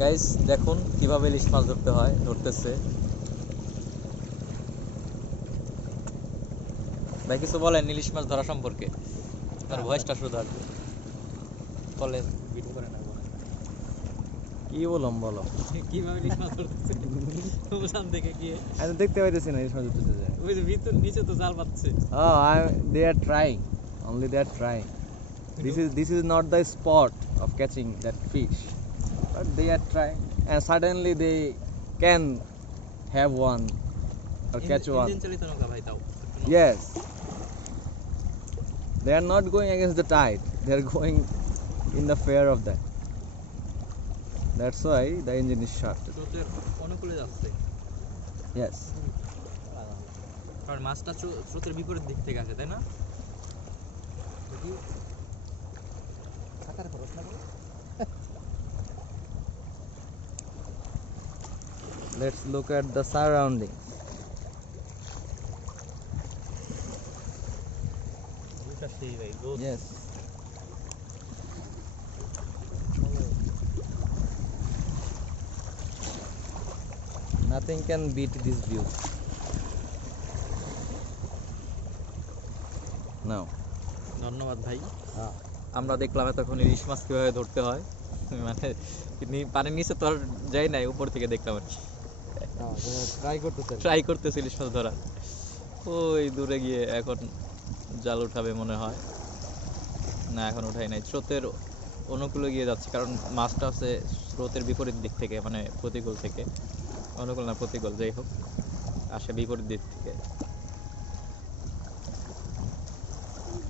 Guys দেখুন কীভাবে ইলিশ মাছ ধরতে হয় ধরতেছে। ভাই কিছু বলেন ইলিশ মাছ ধরা সম্পর্কে? তার ভয়েসটা শুধু আসবে বলেন। ভিডিও করে না কি বললাম বলো। কীভাবে ইলিশ মাছ ধরতেছে? ওখান থেকে গিয়ে। আমি দেখতে পাইতেছি না এই সময় ধরতেছে ওই যে ভিতর নিচে তো জাল পাচ্ছে। They are trying. Only they are trying. This is this is not the spot. of catching that fish, but they are trying, and suddenly they can have one or catch one. Engine চালিত নৌকা ভাই তাও Yes. They are not going against the tide. They are going in the fear of that. That's why the engine is shut. স্রোতের অনুকূলে যাচ্ছে Yes. কারণ মাছটা স্রো- স্রোতের বিপরীত দিক থেকে আসে তাই না Let's look at the surrounding. সেই ভাই রোদ Yes. Nothing can beat this view. Now. ধন্যবাদ ভাই হ্যাঁ। আমরা দেখলাম এতক্ষণ ইলিশ মাছ কীভাবে ধরতে হয়। মানে পানির নিচে তো আর যাই নাই উপর থেকে দেখলাম আর কি। ট্রাই করতেছে। ট্রাই করতেছি ইলিশ মাছ ধরার। ওই দূরে গিয়ে এখন জাল উঠাবে মনে হয়। না এখন উঠাই নাই। স্রোতের অনুকূলে গিয়ে যাচ্ছে কারণ মাছটা হচ্ছে স্রোতের বিপরীত দিক থেকে মানে প্রতিকূল থেকে। অনুকূল না প্রতিকূল যাই হোক আসে বিপরীত দিক থেকে।